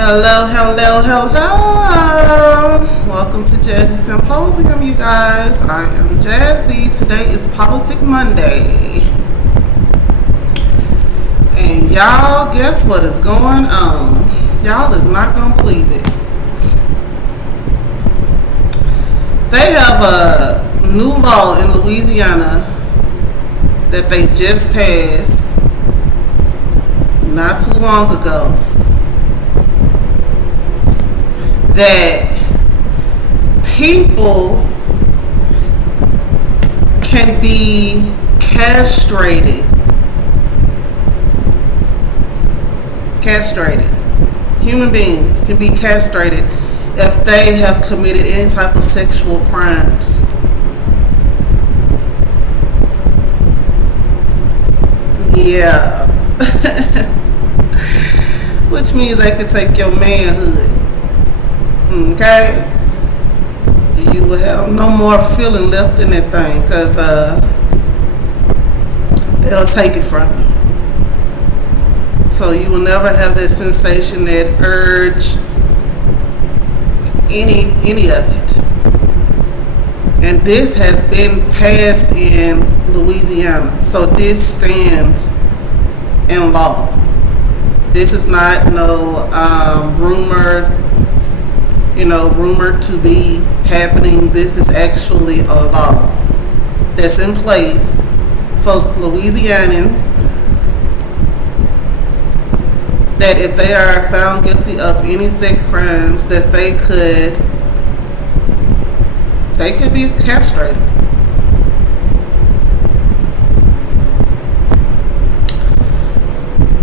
Hello, hello, hello. Welcome to Jazzy's Symposium, you guys. I am Jazzy. Today is Politic Monday. And y'all, guess what is going on? Y'all is not going to believe it. They have a new law in Louisiana that they just passed not too long ago, that people can be castrated. Human beings can be castrated if they have committed any type of sexual crimes. Yeah. Which means they could take your manhood. Okay? You will have no more feeling left in that thing, because they'll take it from you. So you will never have that sensation, that urge, any of it. And this has been passed in Louisiana. So this stands in law. This is not no rumored to be happening. This is actually a law that's in place for Louisianans, that if they are found guilty of any sex crimes, that they could be castrated.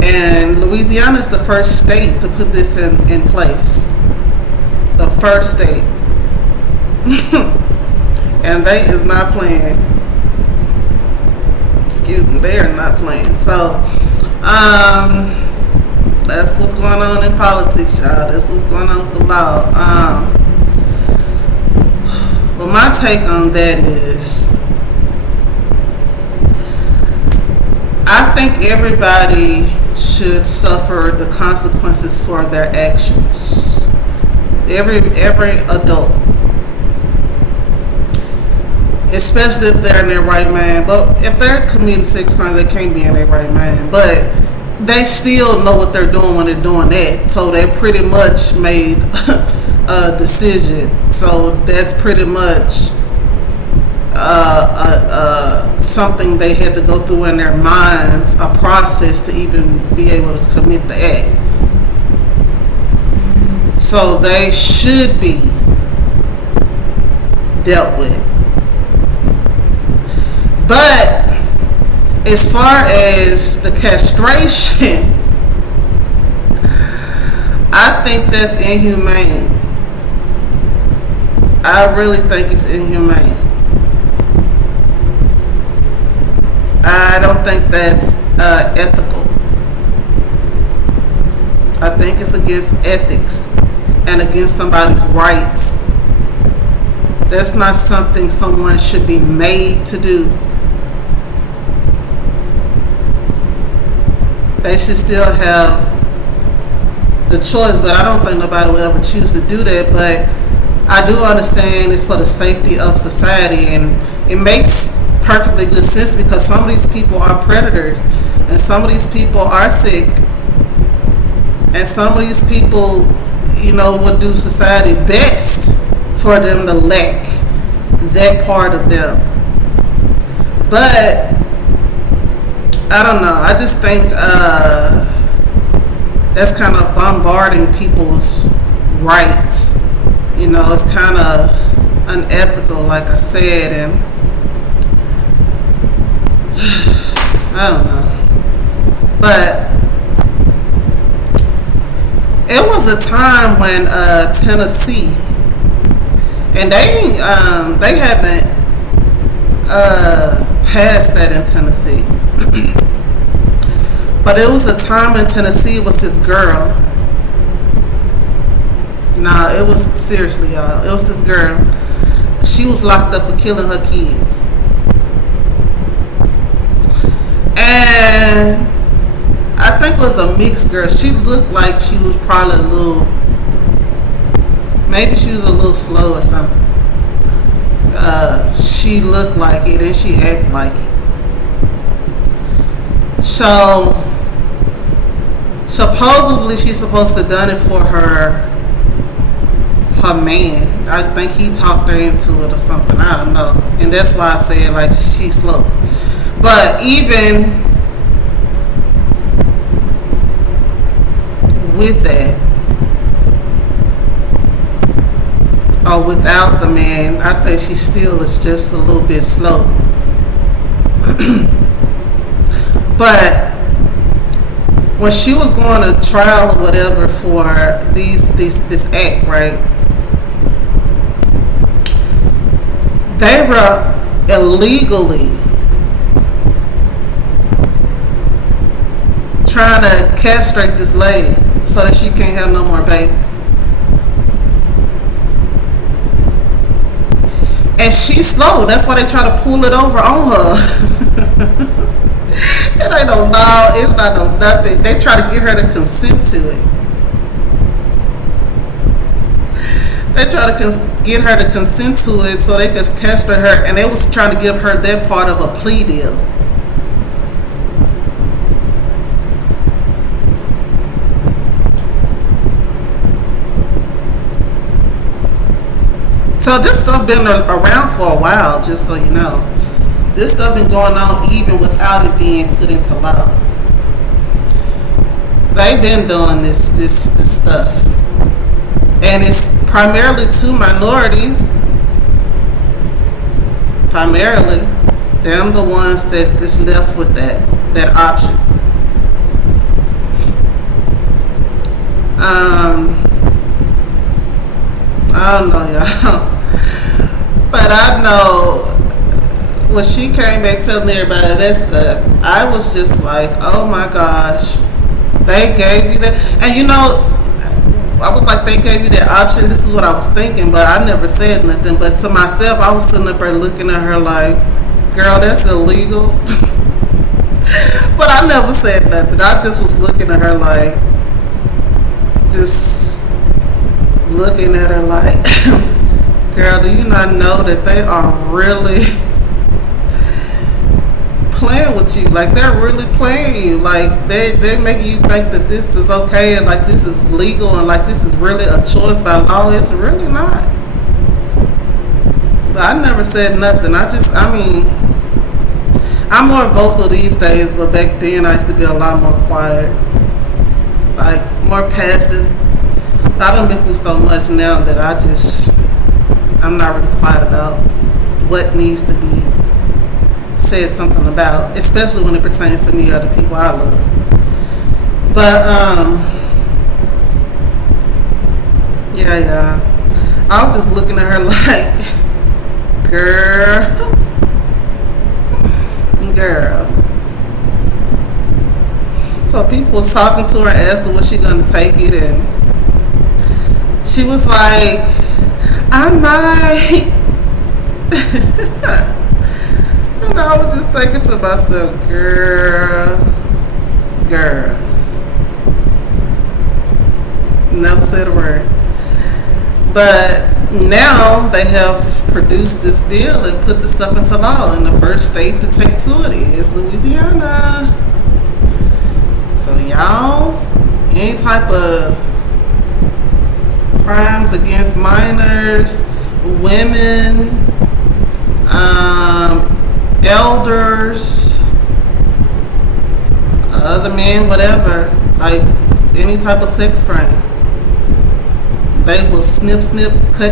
And Louisiana is the first state to put this in place. The first state. And they is not playing. Excuse me, they are not playing. So, that's what's going on in politics, y'all. That's what's going on with the law. But my take on that is, I think everybody should suffer the consequences for their actions. Every adult, especially if they're in their right mind. But if they're committing sex crimes, they can't be in their right mind. But they still know what they're doing when they're doing that. So they pretty much made a decision. So that's pretty much something they had to go through in their minds, a process to even be able to commit the act. So they should be dealt with. But as far as the castration, I think that's inhumane. I really think it's inhumane. I don't think that's ethical. I think it's against ethics and against somebody's rights. That's not something someone should be made to do. They should still have the choice, but I don't think nobody will ever choose to do that. But I do understand it's for the safety of society, and it makes perfectly good sense, because some of these people are predators, and some of these people are sick, and some of these people, would do society best for them to lack that part of them. But I don't know. I just think that's kind of bombarding people's rights. It's kind of unethical, like I said, and I don't know. But it was a time when Tennessee, and they haven't passed that in Tennessee. But it was a time in Tennessee, it was this girl. Nah, it was, seriously, y'all, it was this girl. She was locked up for killing her kids. And I think it was a mixed girl. She looked like she was probably a little, maybe she was a little slow or something. She looked like it and she acted like it. So supposedly she's supposed to done it for her man. I think he talked her into it or something. I don't know. And that's why I said like she's slow. But even with that, or without the man, I think she still is just a little bit slow. But when she was going to trial or whatever for this act, right? They were illegally trying to castrate this lady so that she can't have no more babies. And she's slow. That's why they try to pull it over on her. It ain't no law. It's not no nothing. They try to get her to consent to it. They try to get her to consent to it so they could castrate her. And they was trying to give her their part of a plea deal. So this stuff been around for a while, just so you know. This stuff been going on even without it being put into law. They've been doing this stuff. And it's primarily to minorities. Primarily. Them the ones that just left with that option. I don't know, y'all. But I know when she came back telling everybody that stuff, I was just like, oh my gosh, they gave you that. And you know, I was like, they gave you that option. This is what I was thinking, but I never said nothing. But to myself, I was sitting up there looking at her like, girl, that's illegal. But I never said nothing. I just was looking at her like, just looking at her like, girl, do you not know that they are really playing with you? Like, they're really playing you. Like, they're making you think that this is okay and like this is legal and like this is really a choice by law. It's really not. But I never said nothing. I mean, I'm more vocal these days, but back then I used to be a lot more quiet. Like, more passive. I done been through so much now that I'm not really quiet about what needs to be said something about, especially when it pertains to me or the people I love. But yeah, I was just looking at her like, girl. So people was talking to her, asked her was she gonna take it, and she was like, I might. And I was just thinking to myself, girl. Never said a word. But now they have produced this bill and put the stuff into law, and the first state to take to it is Louisiana. So y'all, any type of crimes against minors, women, elders, other men, whatever, like any type of sex crime, they will snip, cut,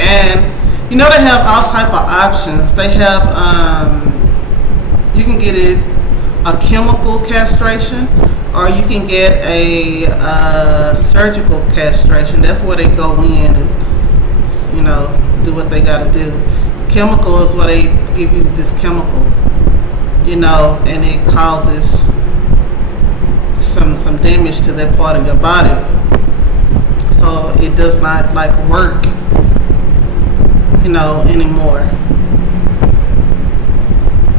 and you know they have all type of options. They have, you can get it a chemical castration, or you can get a surgical castration. That's where they go in and, you know, do what they got to do. Chemical is where they give you this chemical, you know, and it causes some damage to that part of your body. So it does not like work, you know, anymore.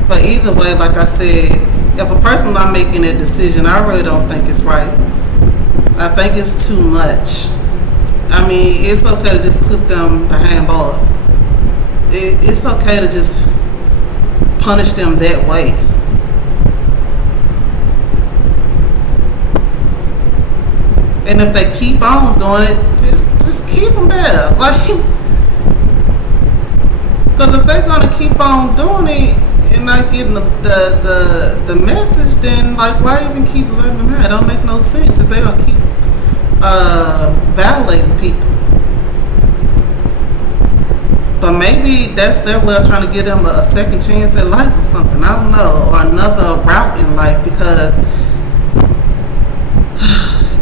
But either way, like I said, if a person not making that decision, I really don't think it's right. I think it's too much. I mean, it's okay to just put them behind bars. It's okay to just punish them that way. And if they keep on doing it, just keep them there. Like, because if they're gonna keep on doing it and not getting the message, then like, why even keep letting them out? It don't make no sense if they're gonna keep violating people. But maybe that's their way of trying to give them a second chance at life or something. I don't know, or another route in life, because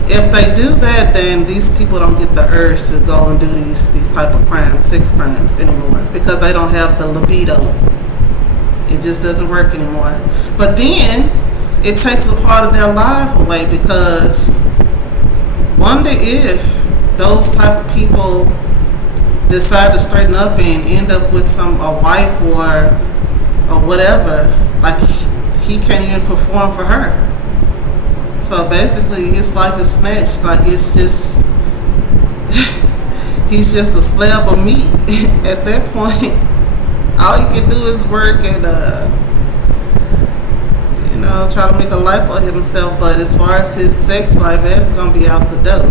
if they do that, then these people don't get the urge to go and do these type of crimes, sex crimes anymore, because they don't have the libido. It just doesn't work anymore. But then it takes a part of their life away, because wonder if those type of people decide to straighten up and end up with a wife or whatever, like he can't even perform for her. So basically his life is snatched. Like, it's just he's just a slab of meat. At that point, all he can do is work and try to make a life for himself. But as far as his sex life, that's gonna be out the door.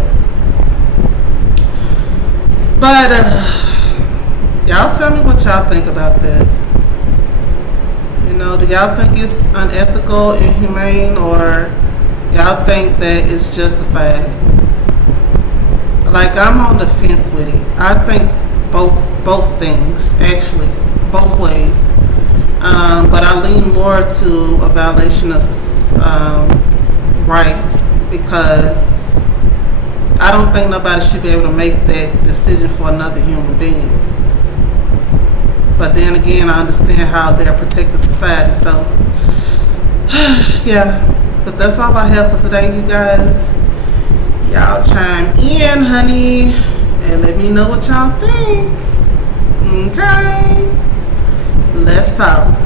But y'all tell me what y'all think about this. Do y'all think it's unethical, inhumane, or y'all think that it's justified? Like, I'm on the fence with it. I think both things, actually, both ways. But I lean more to a violation of rights, because I don't think nobody should be able to make that decision for another human being. But then again, I understand how they're protecting society. So, yeah. But that's all I have for today, you guys. Y'all chime in, honey, and let me know what y'all think. Okay? Let's talk.